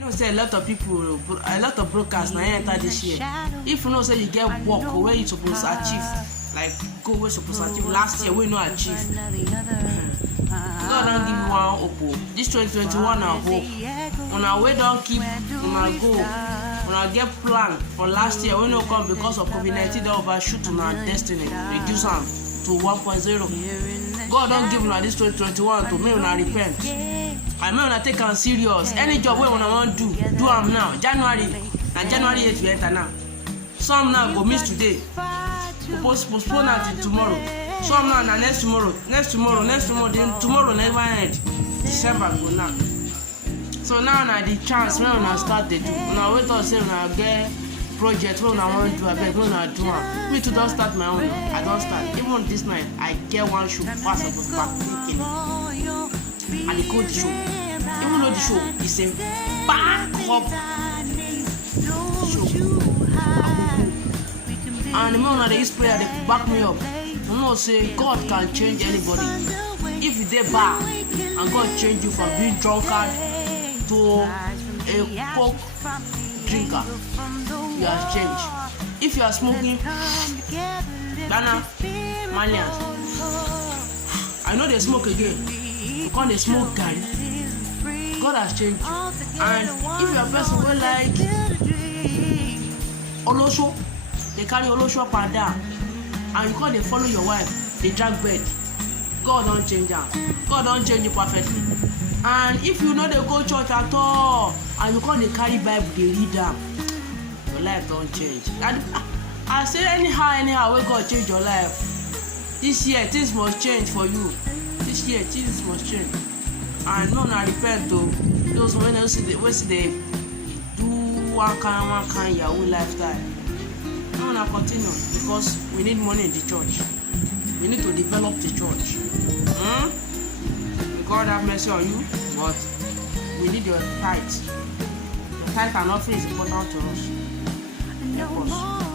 You know, say a lot of people, a lot of brokers now enter this year. If you know, say you get work where you supposed to achieve, like go where you supposed to achieve last year, we no achieve. God don't give you one hope. This 2021 now hope. On our way don't keep, on our go, on our get plan for last year. We no come because of COVID-19. They overshoot on our destiny, reduce them to 1.0. God don't give you this 2021 to me when I repent. I mean, when I take am serious. Any job wey una wan do am now. January 8th we enter now. Some now go miss today. Postpone am till tomorrow. Some now na next tomorrow. Then tomorrow never end. December go now. So now na the chance when una start dey do. Una wait till say una get project wey una wan do. Abeg wey una do am. Me too don start my own. I don start. Even this night I get one show pass I go start thinking. And they call the show. Even though the show is a back up show. And the moment they use prayer, they back me up. You know, say God can change anybody. If you dey bad and God change you from being drunkard to a coke drinker, you are changed. If you are smoking, Ghana, Malians, I know they smoke again. Because they smoke guy. God has changed you. And if you are a person who like Olosho, they carry Olosho up and down. And you call they follow your wife, they drag bed. God don't change them. God don't change you perfectly. And if you know they go church at all, and you call they carry Bible, they read them, your life don't change. And I say anyhow, when God change your life, this year things must change for you. This year things must change. And no na repent to those when they see they do one kind Yahoo lifestyle. No na continue because we need money in the church. We need to develop the church. God have mercy on you, but we need your tithe. Your tithe and offering is important to us. Help us.